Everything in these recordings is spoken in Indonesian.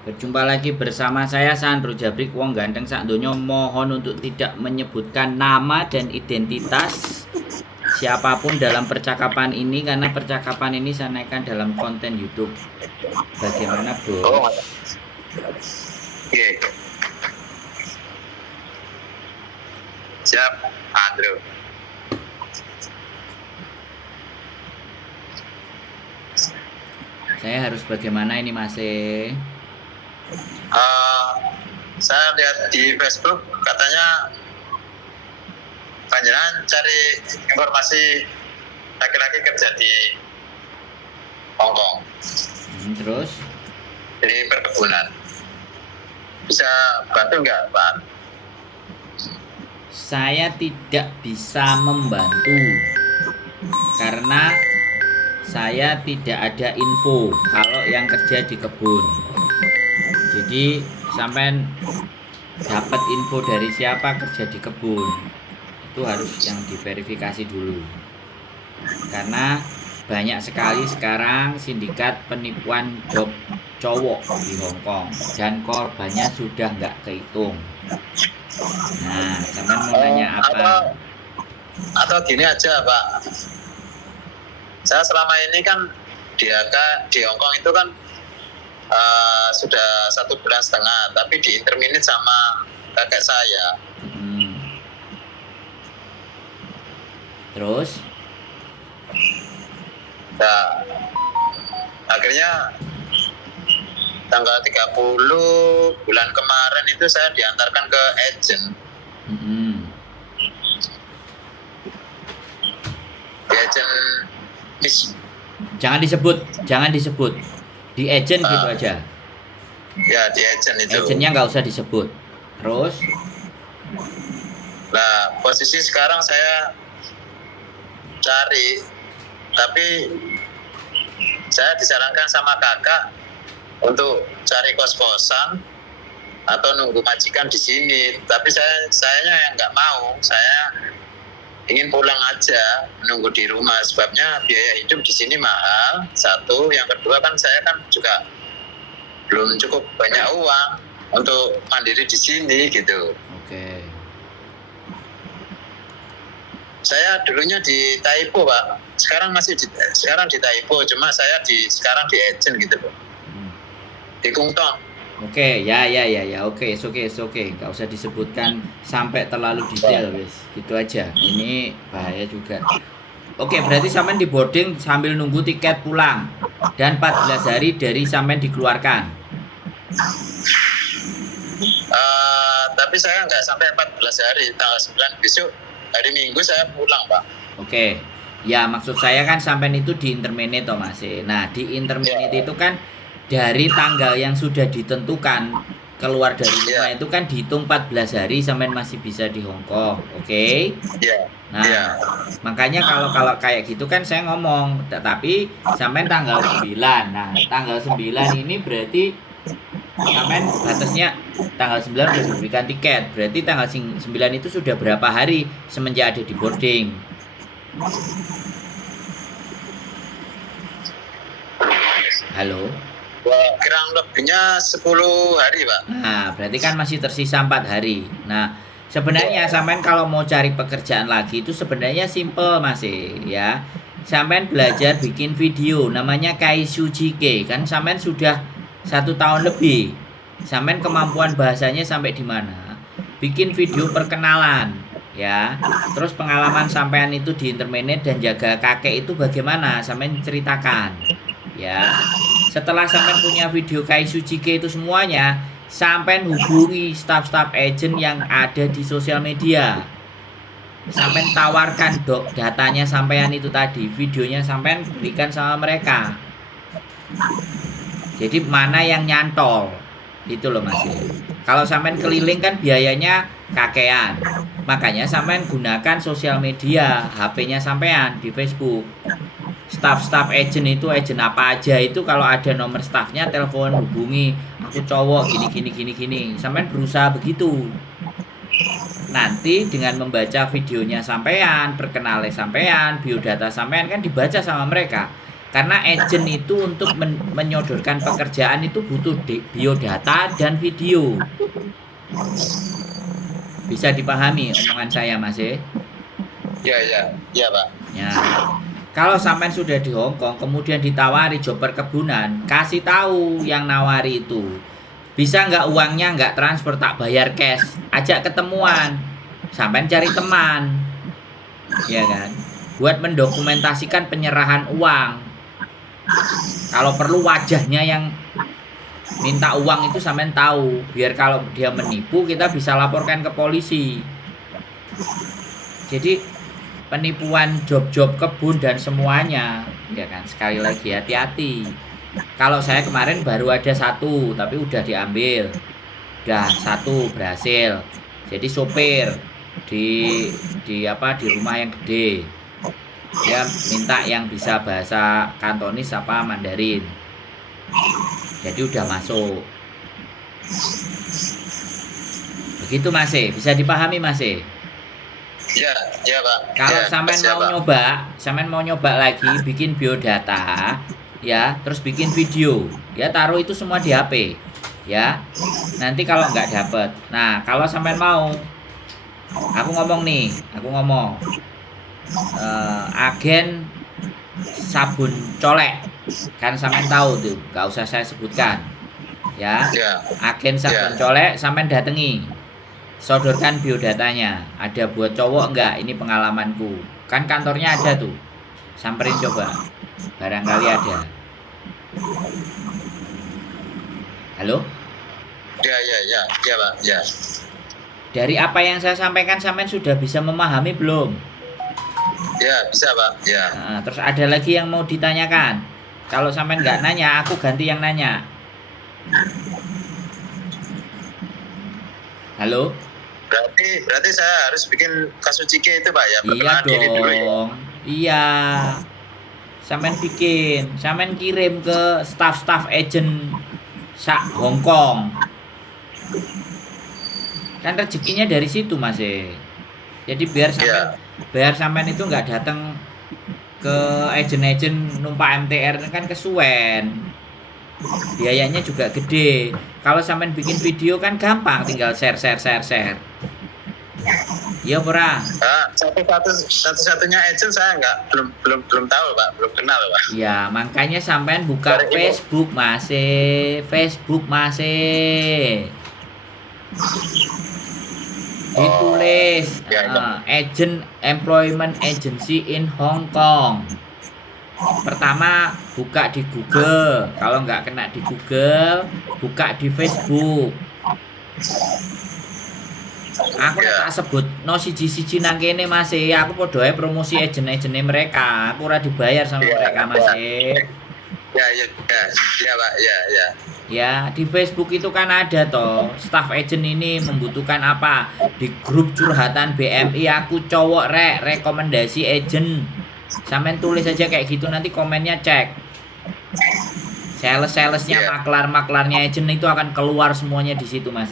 Berjumpa lagi bersama saya Sandro Jabrik Wong Ganteng sak donya. Mohon untuk tidak menyebutkan nama dan identitas siapapun dalam percakapan ini, karena percakapan ini saya naikkan dalam konten YouTube. Bagaimana, Bro? Oke. Siap, Andrew. Saya harus bagaimana ini, Mas? Saya lihat di Facebook katanya panjenengan cari informasi laki-laki kerja di Hong Kong. Terus? Di perkebunan. Bisa bantu nggak, Pak? Saya tidak bisa membantu karena saya tidak ada info kalau yang kerja di kebun. Jadi sampai dapat info dari siapa kerja di kebun itu harus yang diverifikasi dulu, karena banyak sekali sekarang sindikat penipuan job cowok di Hong Kong dan korbannya sudah nggak kehitung. Nah, sampai mau nanya apa? Atau gini aja, Pak. Saya selama ini kan di Hong Kong itu kan sudah 1,5 bulan, tapi diinterminate sama kakek saya. Terus? Nah, akhirnya tanggal 30 bulan kemarin itu saya diantarkan ke agent. Di agent. Jangan disebut. Di agent gitu aja. Ya, di agent itu. Agentnya nggak usah disebut. Terus? Nah, posisi sekarang saya cari, tapi saya disarankan sama kakak untuk cari kos-kosan atau nunggu majikan di sini. Tapi sayanya yang nggak mau. Saya ingin pulang aja, menunggu di rumah. Sebabnya biaya hidup di sini mahal. Satu, yang kedua kan saya kan juga belum cukup banyak uang untuk mandiri di sini gitu. Oke. Saya dulunya di Taipo, Pak. Sekarang di Taipo, cuma saya sekarang di agent gitu, Pak. Di Kungtong. Oke, ya. Oke, oke. Nggak usah disebutkan sampai terlalu detail, wes. Gitu aja. Ini bahaya juga. Oke, berarti sampean di boarding sambil nunggu tiket pulang dan 14 hari dari sampean dikeluarkan. Tapi saya nggak sampai 14 hari, tanggal 9 besok hari Minggu saya pulang, Pak. Oke. Ya, maksud saya kan sampean itu di interminate toh, Mas. Nah, di interminate itu kan dari tanggal yang sudah ditentukan keluar dari rumah itu kan dihitung 14 hari sampean masih bisa di Hong Kong. Oke? Nah, makanya kalau kayak gitu kan saya ngomong, tapi sampean tanggal 9. Nah, tanggal 9 ini berarti sampean batasnya tanggal 9 sudah diberikan tiket. Berarti tanggal 9 itu sudah berapa hari semenjak ada di boarding? Halo? Kurang lebihnya 10 hari, Pak. Nah, berarti kan masih tersisa 4 hari. Nah, sebenarnya sampean kalau mau cari pekerjaan lagi itu sebenarnya simple, Mas, ya. Sampean belajar bikin video namanya Kaisu JK, kan sampean sudah 1 tahun lebih. Sampean kemampuan bahasanya sampai di mana? Bikin video perkenalan, ya. Terus pengalaman sampean itu di interminate dan jaga kakek itu bagaimana? Sampean ceritakan, ya. Setelah sampean punya video Kaisu JK itu semuanya, sampean hubungi staf-staf agent yang ada di sosial media. Sampean tawarkan datanya sampean itu tadi, videonya sampean berikan sama mereka. Jadi mana yang nyantol, itu loh, Mas. Kalau sampean keliling kan biayanya kakean. Makanya sampean gunakan sosial media, HP-nya sampean di Facebook. Staff agent itu agent apa aja itu, kalau ada nomor staffnya telepon hubungi, aku cowok gini. Sampean berusaha begitu. Nanti dengan membaca videonya sampean, perkenalnya sampean, biodata sampean kan dibaca sama mereka. Karena agent itu untuk menyodorkan pekerjaan itu butuh biodata dan video. Bisa dipahami omongan saya, Mas ya? Ya Pak. Ya. Kalau sampean sudah di Hong Kong, kemudian ditawari job perkebunan, kasih tahu yang nawari itu. Bisa nggak uangnya nggak transfer, tak bayar cash, ajak ketemuan, sampean cari teman, ya kan? Buat mendokumentasikan penyerahan uang. Kalau perlu wajahnya yang minta uang itu sampean tahu, biar kalau dia menipu kita bisa laporkan ke polisi. Jadi penipuan job-job kebun dan semuanya, ya kan, sekali lagi hati-hati. Kalau saya kemarin baru ada satu tapi udah diambil, udah satu berhasil, jadi sopir di rumah yang gede. Dia minta yang bisa bahasa Kantonis apa Mandarin, jadi udah masuk. Begitu Mas, bisa dipahami Mas? Ya Pak. Kalau Ya, sampean mau nyoba lagi bikin biodata, ya, terus bikin video, ya taruh itu semua di HP, ya. Nanti kalau nggak dapet, nah kalau sampean mau, aku ngomong, agen sabun colek, kan sampean tahu tuh, nggak usah saya sebutkan, ya. Agen sabun colek, sampean datangi. Sodorkan biodatanya, ada buat cowok enggak, ini pengalamanku, kan kantornya ada tuh, samperin coba, barangkali ada. Halo? Ya Pak. Ya. Dari apa yang saya sampaikan sampean sudah bisa memahami belum? Ya bisa Pak. Ya. Nah, terus ada lagi yang mau ditanyakan? Kalau sampean nggak nanya, aku ganti yang nanya. Halo? Berarti saya harus bikin kasus Cike itu Pak ya. Iya dulu ya. dong. Iya. Sampean bikin, sampean kirim ke staff agent Hong Kong. Kan rezekinya dari situ Mas. Jadi biar sampean itu nggak datang ke agent numpak MTR kan kesuwen. Biayanya juga gede. Kalau sampean bikin video kan gampang, tinggal share. Iya pura. Satu-satunya agent saya belum tahu Pak, belum kenal Pak. Ya makanya sampean buka Facebook Mas. Ditulis agent employment agency in Hong Kong. Pertama buka di Google, kalau nggak kena di Google, buka di Facebook. Aku tak sebut no siji nang kene Mas, aku podo ae promosi agent-agentnya mereka, aku ora dibayar sama mereka Mas. Ya Pak, ya. Ya, di Facebook itu kan ada toh, staff agent ini membutuhkan apa? Di grup curhatan BMI aku cowok rekomendasi agent. Sampean tulis aja kayak gitu, nanti komennya cek. Salesnya, maklarnya agent itu akan keluar semuanya di situ Mas.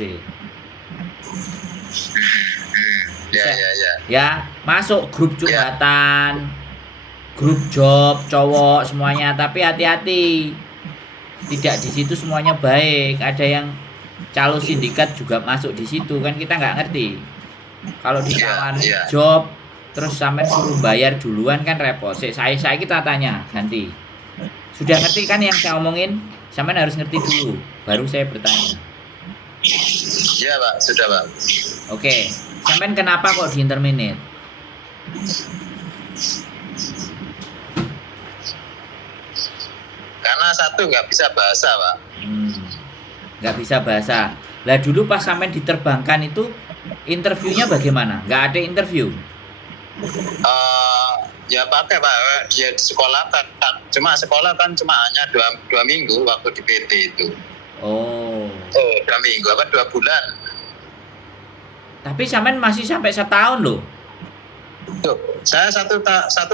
Ya, masuk grup curhatan, grup job cowok semuanya, tapi hati-hati. Tidak di situ semuanya baik, ada yang calo sindikat juga masuk di situ, kan kita nggak ngerti. Kalau ditawarin job terus sampai suruh bayar duluan kan repot. Saya kita tanya ganti. Sudah ngerti kan yang saya omongin? Sampean harus ngerti dulu, baru saya bertanya. Iya Pak, sudah Pak. Oke, sampean kenapa kok di interminate? Karena satu nggak bisa bahasa Pak. Nggak bisa bahasa. Lah dulu pas sampean diterbangkan itu interviewnya bagaimana? Nggak ada interview? Ya pakai Pak, dia di sekolah kan, cuma sekolah kan cuma hanya 2 minggu waktu di PT itu. Oh. 2 minggu apa 2 bulan? Tapi sampean masih sampai setahun loh. Tuh, saya 1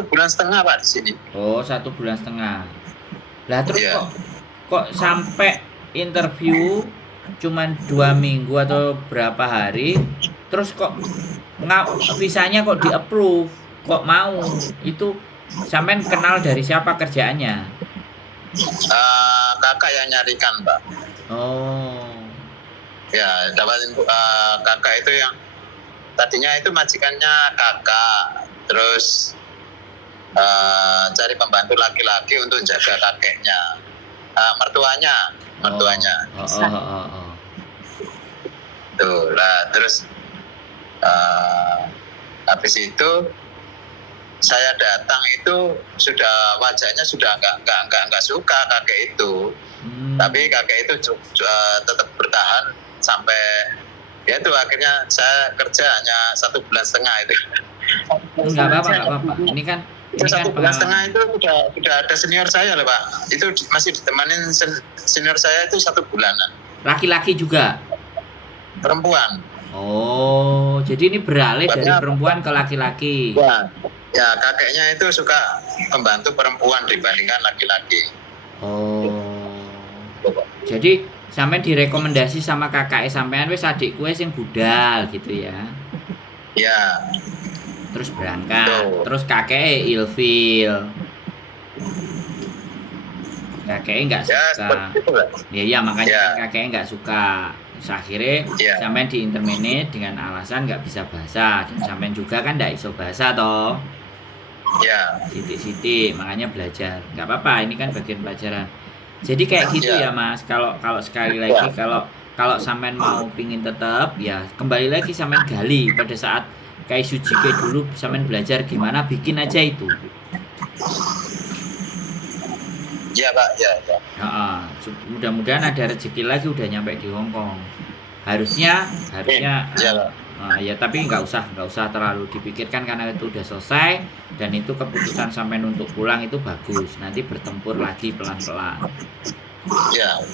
bulan setengah Pak di sini. Oh, 1 bulan setengah. Lah terus kok sampai interview cuman 2 minggu atau berapa hari, terus kok visanya kok di approve, kok mau? Itu sampean kenal dari siapa kerjaannya? Kakak yang nyarikan, Pak. Oh. Ya, dapat info, kakak itu yang tadinya itu majikannya kakak, terus cari pembantu laki-laki untuk jaga kakeknya, mertuanya. Oh. Tuh lah, terus habis itu saya datang itu sudah wajahnya sudah nggak suka kakek itu. Tapi kakek itu tetap bertahan sampai ya itu akhirnya saya kerja hanya 1,5 bulan itu. Nggak apa-apa. Ini kan 1,5 bulan itu udah ada senior saya loh, Pak. Itu masih ditemanin senior saya itu 1 bulanan. Laki-laki juga? Perempuan. Oh, jadi ini beralih dari perempuan ke laki-laki. Ya, kakeknya itu suka membantu perempuan dibandingkan laki-laki. Oh. Jadi sampean direkomendasi sama kakak sampean wis adik kue sing budal gitu ya. Ya. Terus berangkat. Terus kakek ilfil. Kakeknya nggak suka. Ya makanya kakeknya nggak suka. Terus akhirnya sampean di interminate dengan alasan nggak bisa bahasa, dan sampean juga kan nggak iso bahasa toh. Ya. Sitik-sitik, makanya belajar. Nggak apa-apa, ini kan bagian pelajaran. Jadi kayak gitu ya Mas. Kalau sekali lagi kalau sampean mau pingin tetap ya kembali lagi sampean gali pada saat kayak Sujike dulu sampean belajar gimana bikin aja itu. Ya Pak, ya. Mudah-mudahan ada rezeki lagi udah nyampe di Hong Kong. Harusnya ya tapi nggak usah terlalu dipikirkan karena itu udah selesai, dan itu keputusan sampai untuk pulang itu bagus. Nanti bertempur lagi pelan-pelan.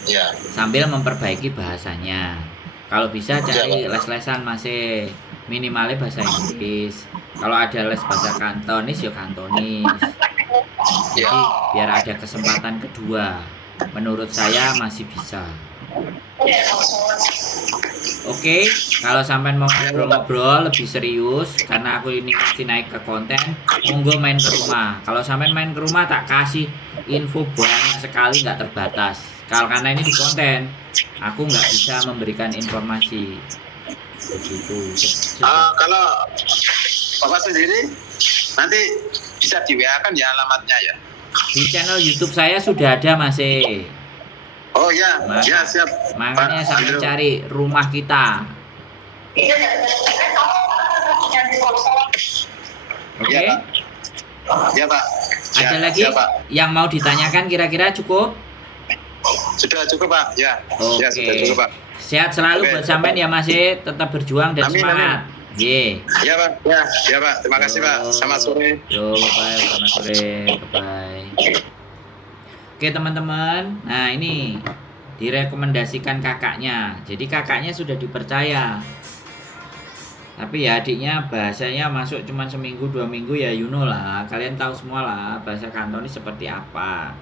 Ya. Sambil memperbaiki bahasanya. Kalau bisa cari les-lesan masih minimalnya bahasa Inggris. Kalau ada les bahasa Kantonis ya Kantonis. Jadi biar ada kesempatan kedua. Menurut saya masih bisa. Oke, kalau sampai mau ngobrol-ngobrol lebih serius karena aku ini masih naik ke konten, monggo main ke rumah. Kalau sampai main ke rumah tak kasih info banyak sekali, nggak terbatas. Karena ini di konten, aku nggak bisa memberikan informasi. Begitu. Kalau Bapak sendiri nanti bisa di WA kan ya alamatnya ya? Di channel YouTube saya sudah ada masih. Oh ya, ya siap. Makanya sampai cari rumah kita. Oke? Ya Pak. Ada lagi yang mau ditanyakan kira-kira cukup? Sudah cukup Pak. Ya. Oke. Ya, sudah cukup Pak. Sehat selalu buat sampean ya Mas, tetap berjuang dan semangat. Iya Pak. Ya Pak. Terima kasih Pak. Selamat sore. Bye. Selamat sore. Bye. Oke teman-teman, nah ini direkomendasikan kakaknya. Jadi kakaknya sudah dipercaya. Tapi ya adiknya bahasanya masuk cuma seminggu 2 minggu ya lah. Kalian tahu semua lah bahasa Kantonis seperti apa.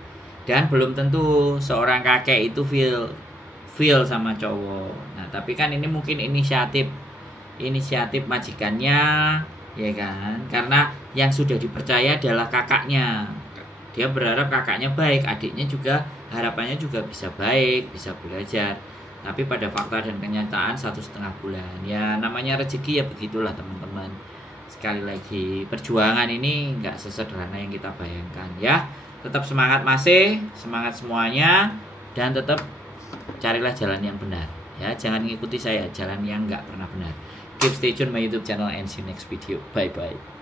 Dan belum tentu seorang kakek itu feel sama cowok. Nah tapi kan ini mungkin inisiatif majikannya, ya kan? Karena yang sudah dipercaya adalah kakaknya. Dia berharap kakaknya baik, adiknya juga harapannya juga bisa baik, bisa belajar. Tapi pada fakta dan kenyataan 1,5 bulan. Ya namanya rezeki ya begitulah teman-teman. Sekali lagi perjuangan ini nggak sesederhana yang kita bayangkan ya. Tetap semangat masih, semangat semuanya, dan tetap carilah jalan yang benar. Ya jangan ngikuti saya jalan yang nggak pernah benar. Keep stay tune my YouTube channel and see you next video. Bye bye.